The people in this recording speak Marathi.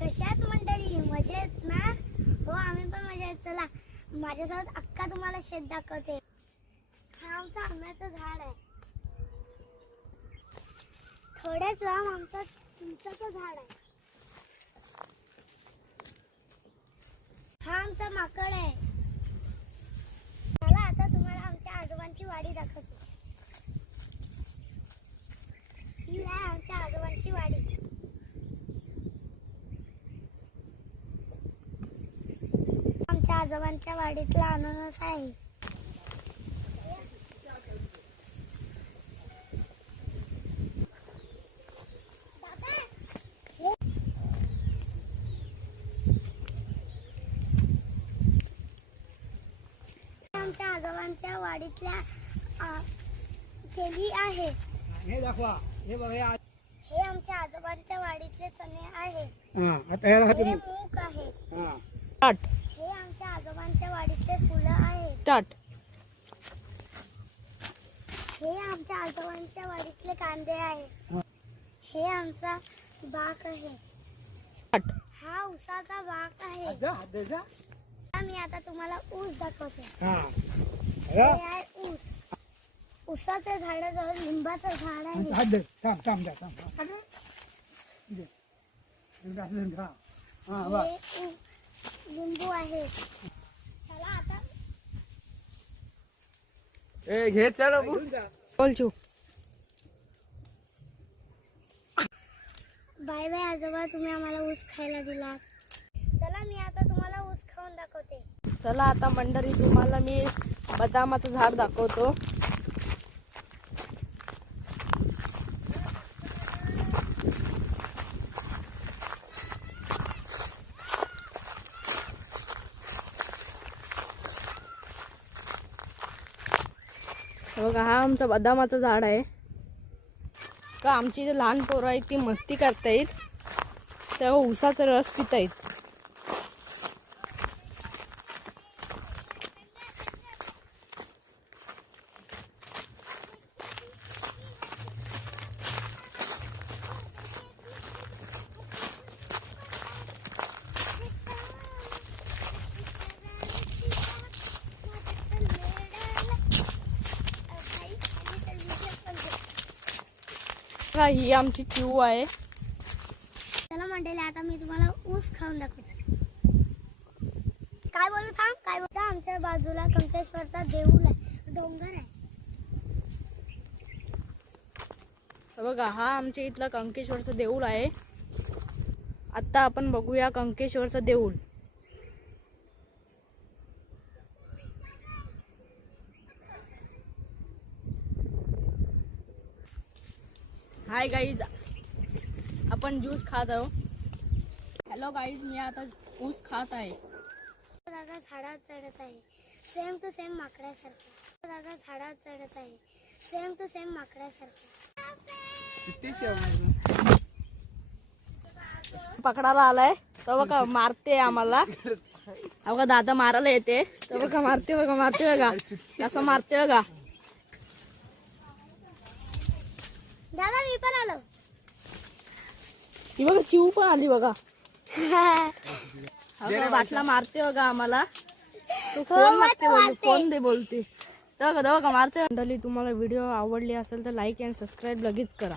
कशात मंडळी मजेत ना? हो आम्ही पण मजेत. चला माझ्यासोबत अक्का तुम्हाला शेत दाखवते. हा आमचं आंब्याचं झाड आहे. थोडेच लांब आमचं चिंचेचं झाड आहे. हा आमचा माकड आहे. चला आता तुम्हाला आमच्या आजोबांची वाडी दाखवते. ही आहे आमच्या आजोबांची वाडी. आमच्या आजोबांच्या वाडीतला अननस आहे. आमच्या आजोबांच्या वाडीतल्या केली आहे. हे दाखवा. हे बघा. हे आमच्या आजोबांच्या वाडीतले चणे आहे. हे मूग आहे. स्टार्ट. हे आमच्या आजोबांच्या वाडीतले फुलं आहे. स्टार्ट. हे आमच्या आजोबांच्या वाडीतले कांदे आहे. हे आमचा बाग आहे. स्टार्ट. हा ऊसाचा बाग आहे. मी आता तुम्हाला ऊस दाखवते. हे आहे ऊस. ऊसाचं झाडाजवळ लिंबाचं झाड आहे. हे लिंबू आहे. चला आता घे चल बोल चू. बाय बाय आजोबा, तुम्ही आम्हाला ऊस खायला दिला. चला मी आता तुम्हाला ऊस खाऊन दाखवते. चला आता मंडळी तुम्हाला मी बदामाचं झाड दाखवतो. बघा हा आमचा बदामाचं झाड आहे. का आमची जे लहान पोरं आहेत ती मस्ती करतायत तेव्हा ऊसाचा रस पितायत. ही आमची चिऊ आहे. चला मंडळी आता मी तुम्हाला ऊस खाऊन दाखवते. काय बोलू थांब काय बोलता. आमच्या बाजूला कंकेश्वरचा देऊळ आहे, डोंगर आहे. बघा हा आमच्या इथला कंकेश्वरचं देऊळ आहे. आता आपण बघूया कंकेश्वरचं देऊळ. हाय गाईज, आपण ज्यूस खात आहोत. हॅलो गाईज, मी आता ऊस खात आहे. दादा झाडावर चढत आहे सेम टू सेम माकडासारखं. दादा झाडावर चढत आहे सेम टू सेम माकडासारखं. पकडायला आलाय तर बघा मारते आम्हाला. बघा दादा मारायला येते तर बघा मारते बघा कसं मारते बघा. दादा मी पण आलो. ही बघा चिऊ पण आली बघा. बाटला मारते बघा आम्हाला. तू फोन मारते फोन दे बोलते तर बघा मारते. मंडळी तुम्हाला व्हिडिओ आवडली असेल तर लाईक आणि सबस्क्राईब लगेच करा.